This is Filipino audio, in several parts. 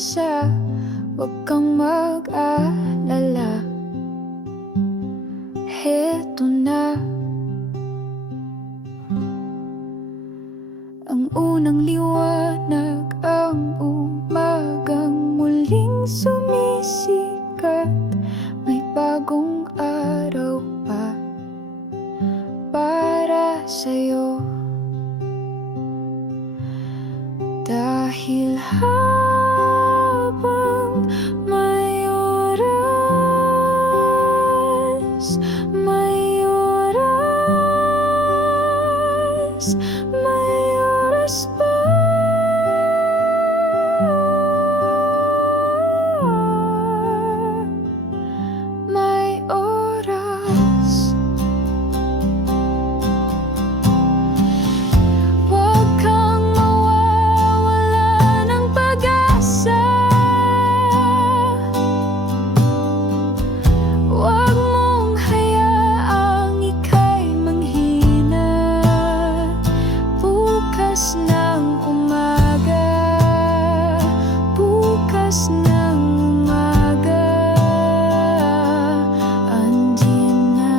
mag-isa, huwag kang mag-alala. Heto na ang unang liwanag, ang umagang muling sumisikat. May bagong araw pa para sa'yo. Dahil habang may oras, may oras, may oras pa. May oras. Huwag kang mawawala ng pag-asa. Huwag mong hayaang ika'y manghina. Bukas ng umaga, bukas ng umaga, andyan na.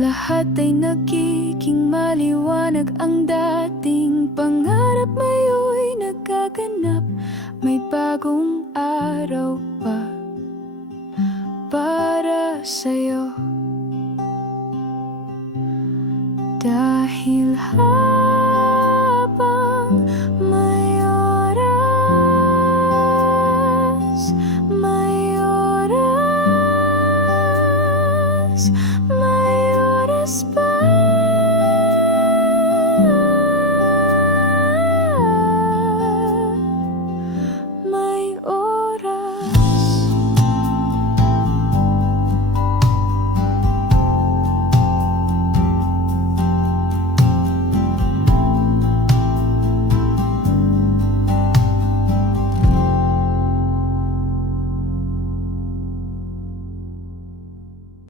Lahat ay nagiging maliwanag, ang dating pangarap ngayon'y nagkaganap. May bagong araw pa para sa'yo. Dahil